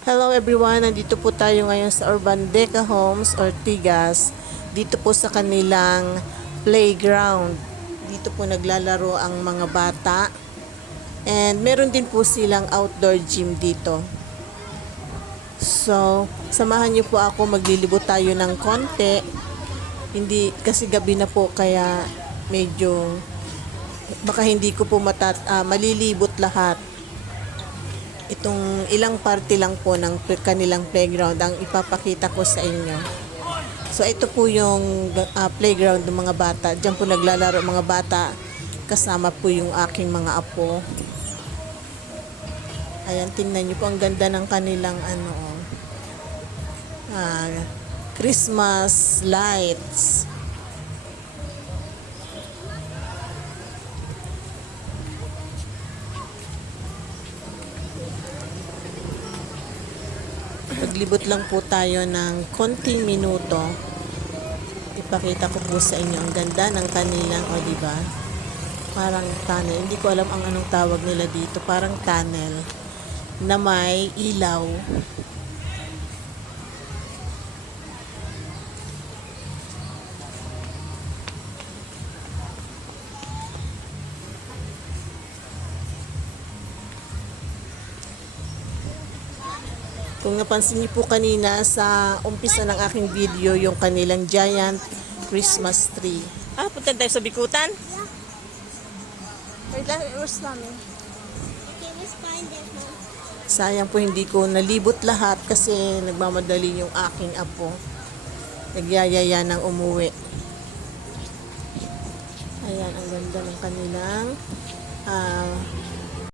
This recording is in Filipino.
Hello everyone, nandito po tayo ngayon sa Urban Deca Homes Ortigas. Dito po sa kanilang playground. Dito po naglalaro ang mga bata. And meron din po silang outdoor gym dito. So, samahan niyo po ako, maglilibot tayo ng konti. Hindi, kasi gabi na po kaya medyo baka hindi ko po malilibot lahat. Itong ilang parte lang po ng kanilang playground ang ipapakita ko sa inyo. So ito po yung playground ng mga bata. Diyan po naglalaro mga bata. Kasama po yung aking mga apo. Ayan, tingnan nyo po ang ganda ng kanilang Christmas lights. Maglibot lang po tayo ng konting minuto. Ipakita ko po sa inyo ang ganda ng kanilang, diba? Parang tunnel. Hindi ko alam ang anong tawag nila dito. Parang tunnel na may ilaw. Kung napansin niyo po kanina sa umpisa ng aking video, yung kanilang giant Christmas tree. Punta tayo sa Bikutan? Wait lang, where's mommy? Okay, let's find it, Mom. Sayang po hindi ko nalibot lahat kasi nagmamadali yung aking apo. Nagyayaya ng umuwi. Ayan, ang ganda ng kanilang